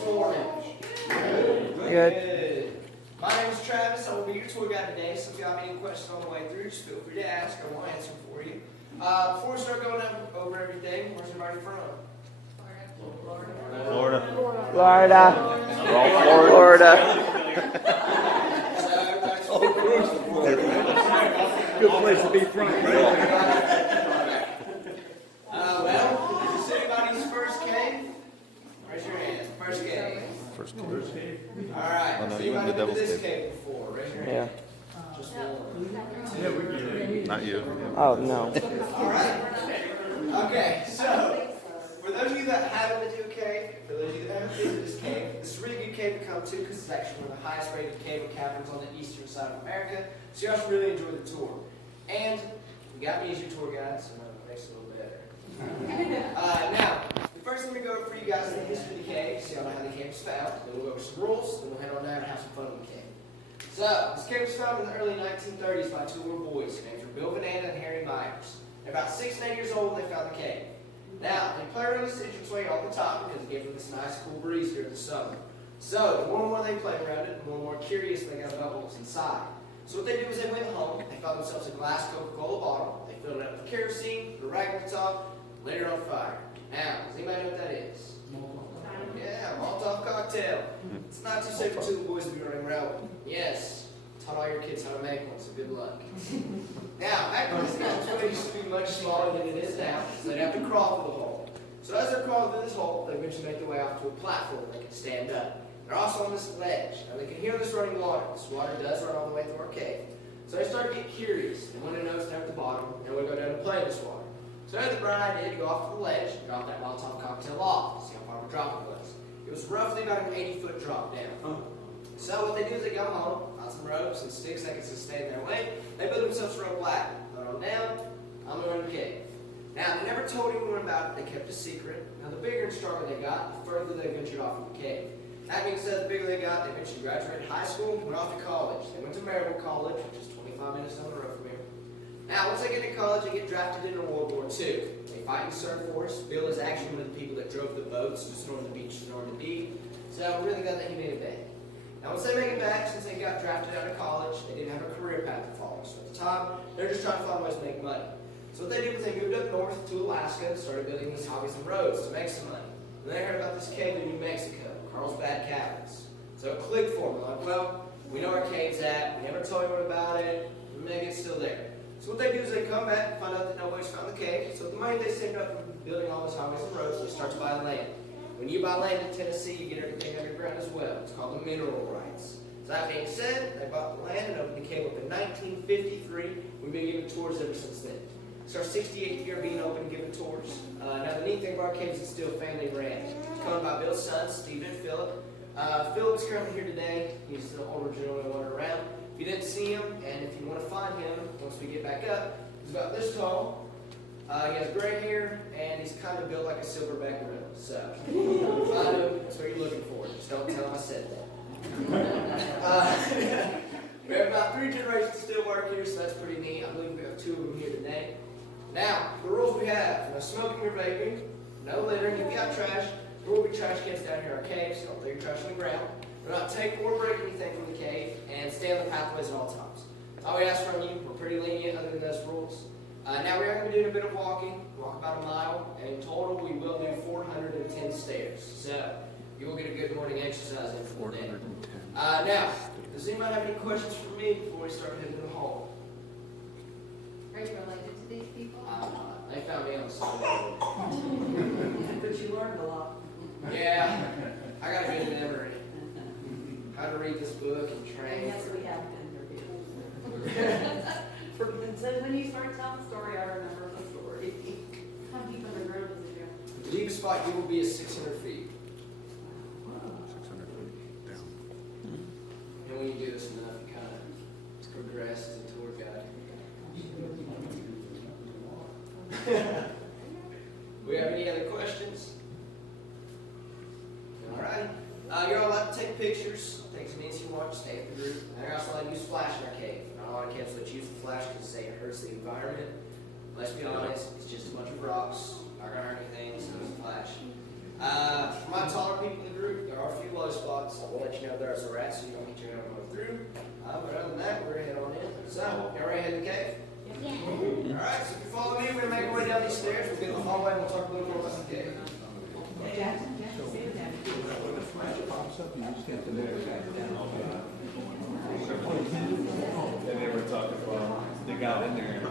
this morning? Good. My name is Travis. I will be your tour guide today. So if you have any questions on the way through, just feel free to ask. I will answer them for you. Before we start going over everything, where's everybody from? Florida. Florida. We're all Florida. Good place to be from. Well, is this anybody's first cave? Raise your hand. First cave. First cave. All right. Oh, no, Has you went anybody to been to Devil's this Cave. cave before? Raise your Yeah. hand. Just one. Not you. Oh, no. All right. Okay, so for those of you that haven't been to a cave, for those of you that haven't been to this cave, this is a really good cave to come to because it's actually one of the highest rated cave and caverns on the eastern side of America. So you all should really enjoy the tour. And you got me as your tour guide, so that makes it a little better. Now, the first thing we go over for you guys is the history of the cave, so y'all know how the cave was found. Then we'll go over some rules, then we'll head on down and have some fun in the cave. So, this cave was found in the early 1930s by two little boys. Their names were Bill Vananda and Harry Myers. They're about 6 and 8 years old when they found the cave. Now, they play around this entranceway all the time because it gave them this nice cool breeze during the summer. So, the more and more they played around it, the more and more curious they got about what was inside. So what they did was they went home, they found themselves a glass Coca-Cola bottle, they filled it up with kerosene, put a rag on the top, lit it on fire. Now, does anybody know what that is? Yeah, Molotov cocktail. It's not too safe for two boys to be running around with. Yes, taught all your kids how to make one, so good luck. Now, back when this entranceway used to be much smaller than it is now, so they'd have to crawl through the hole. So as they're crawling through this hole, they eventually make their way off to a platform where they can stand up. They're also on this ledge. Now they can hear this running water. This water does run all the way through our cave. So they start to get curious. They want to know what's down at the bottom, and we go down and play in this water. So they had the bright idea to go off to the ledge and drop that Molotov cocktail off to see how far of a drop it was. It was roughly about an 80-foot drop down. So what they do is they go home, find some ropes and sticks that can sustain their weight. They build themselves a rope ladder. Put on down, I'm going to the cave. Now, they never told anyone about it. They kept it secret. Now, the bigger and stronger they got, the further they ventured off in the cave. That being said, the bigger they got, they eventually graduated high school and went off to college. They went to Maryville College, which is 25 minutes down the road from here. Now, once they get to college, they get drafted into World War II. They fight in the Surf Force. Bill is actually one of the people that drove the boats to storm the beach to Normandy. So I'm really glad that he made it back. Now, once they make it back, since they got drafted out of college, they didn't have a career path to follow. So at the time, they're just trying to find ways to make money. So what they did was they moved up north to Alaska and started building these hobbies and roads to make some money. And they heard about this cave in New Mexico, Carlsbad Caverns. So it clicked for them. Like, well, we know where cave's at. We never told anyone about it. Maybe it's still there. So what they do is they come back and find out that nobody's found the cave. So the money they saved up from building all those highways and roads, they start to buy land. When you buy land in Tennessee, you get everything underground as well. It's called the mineral rights. So that being said, they bought the land and opened the cave up in 1953. We've been giving tours ever since then. It's our 68th year being open and giving tours. Now the neat thing about our cave is it's still family ran. It's owned by Bill's sons, Stephen and Philip. Philip is currently here today. He's the older gentleman running around. If you didn't see him, and if you want to find him, once we get back up, he's about this tall. He has gray hair, and he's kind of built like a silverback gorilla. So, if you find him, that's what you're looking for. Just don't tell him I said that. We have about 3 generations still work here, so that's pretty neat. I believe we have 2 of them here today. Now, the rules we have: no smoking or vaping, no littering. If you got trash, there will be trash cans down here in our cave, so don't throw your trash on the ground. Do not take or break anything from the cave, and stay on the pathways at all times. That's all we ask from you. We're pretty lenient other than those rules. Now we are going to be doing a bit of walking, walk about a mile, and in total we will do 410 stairs. So you will get a good morning exercise in for the day. Now, does anybody have any questions for me before we start heading to the home? Are you related to these people? They found me on the side of the road. But you learned a lot. Yeah, I got a good memory. How to read this book and train. Yes, we have been here. So when you start telling the story, I remember the story. How deep underground is it go? The deepest spot you will be is 600 feet. 600 feet down. And when you do this enough, you kind of progress as a tour guide. We have any other questions? All right. You're all allowed to take pictures. Take as many as you want. Stay at the group. And you're also allowed to use flash in our cave. Not a lot of caves let you use the flash because they say it hurts the environment. Let's be honest, it's just a bunch of rocks. Not gonna hurt anything, so it's a flash. For my taller people in the group, there are those spots. So we'll let you know there's a rat, so you don't get your own going through. But other than that, we're gonna head on in. So, y'all ready to head in the cave? Yeah. Alright, so if you follow me, we're gonna make our way down these stairs. We'll get in the hallway and we'll talk a little more about the cave. And they were talking about, they got in there.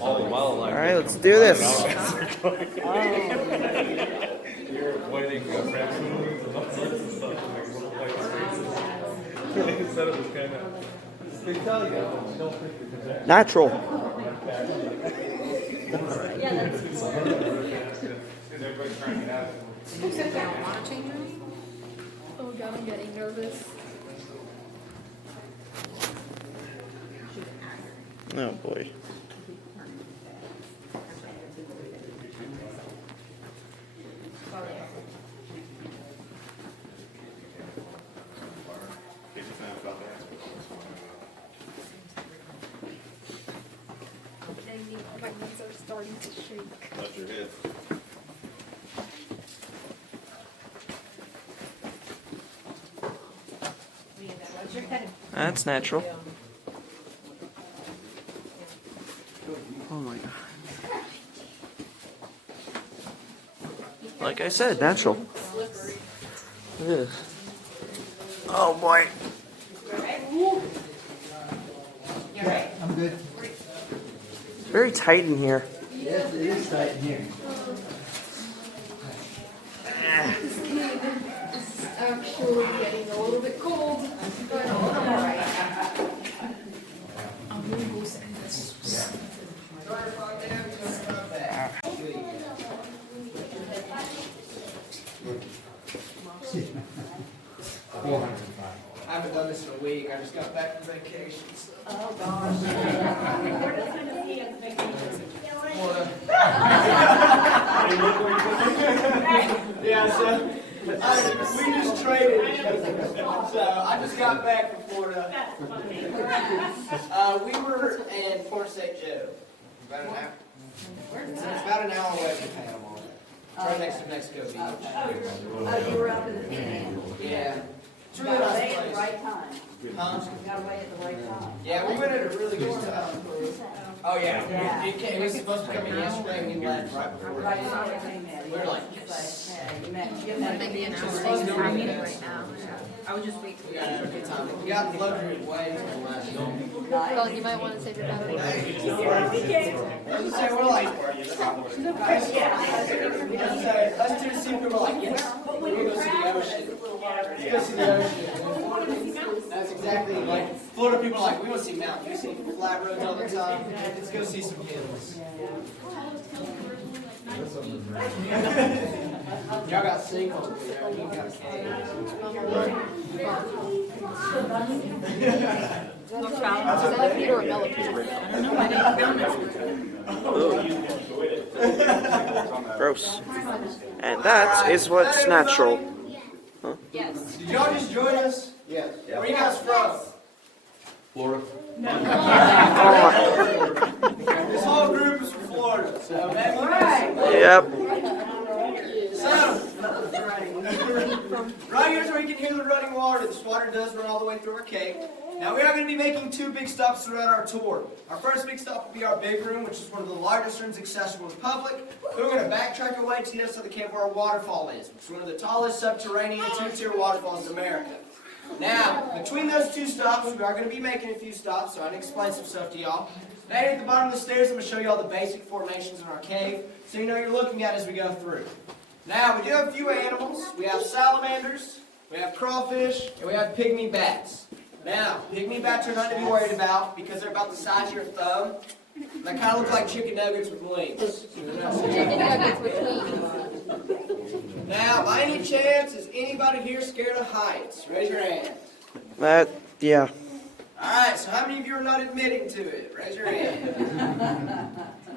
All the while, like. All right, let's do this. You're avoiding crash moves and all sorts of stuff. Like little white spaces. They said it was kind of. They tell you, don't think you're Natural. everybody trying it out. Except I don't want to change your name. Oh god, I'm getting nervous. Oh boy. My knees are starting to shake. Touch your head. That's natural. Oh my god. Like I said, natural. Ugh. Oh boy. I'm good. It's very tight in here. Yes, it is tight in here. This is actually getting a little bit cold. But I'm alright. I'm gonna go sit in this. I haven't done this in a week. I just got back from vacation. So. Oh, gosh. Yeah, so we just traded. So I just got back from Florida. We were in Port St. Joe. About an hour. It's about an hour away from Panama. It's right next to Mexico Beach. Oh, you were up in the panhandle. Yeah. It's You really got nice away at the place. right time. Huh? You got away at the right time. Yeah, we went at a really good time. Oh yeah, Yeah. it was supposed to come in yesterday and we left right before. Right, sorry, We were like, Maybe an hour. supposed to be I'm eating next. right now. I would just wait. We got a good time. We got the luxury of waiting till last night. Well, you might want to save your battery. Let's just say we're like, let's do see if we were like, yes, we'll go see the ocean. Let's go see the ocean. That's exactly like Florida people are like, we want to see mountains. We see flat roads all the time. Let's go see some hills. Y'all got sinkholes there. You got caves. Is that a Peter or a millipede? I don't know. I didn't film it. Gross. And that is what's natural. Yes. Did y'all just join us? Yes. Where are you guys from? Florida. This whole group is from Florida. So, man, Yep. So, right here's where you can hear the running water. This water does run all the way through our cave. Now we are going to be making 2 big stops throughout our tour. Our first big stop will be our big room, which is one of the largest rooms accessible to the public. Then we're going to backtrack our way to the other side of the cave where our waterfall is, which is one of the tallest subterranean 2-tier waterfalls in America. Now, between those 2 stops, we are going to be making a few stops, so I can explain some stuff to y'all. Now at the bottom of the stairs, I'm going to show you all the basic formations in our cave, so you know what you're looking at as we go through. Now, we do have a few animals. We have salamanders, we have crawfish, and we have pygmy bats. Now, pygmy bats are nothing to be worried about because they're about the size of your thumb. And they kind of look like chicken nuggets with wings. Chicken nuggets with wings. Now, by any chance, is anybody here scared of heights? Raise your hand. Yeah. Alright, so how many of you are not admitting to it? Raise your hand.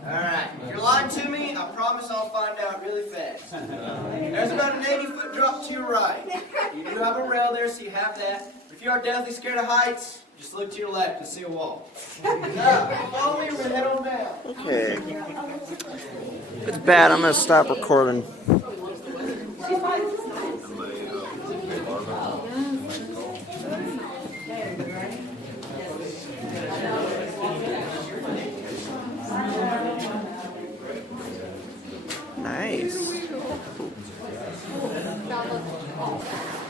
Alright, if you're lying to me, I promise I'll find out really fast. There's about an 80-foot drop to your right. You do have a rail there, so you have that. If you are deathly scared of heights, just look to your left and see a wall. Now, follow me, we're going to head on down. Okay. If it's bad, I'm gonna stop recording. Nice. Now look.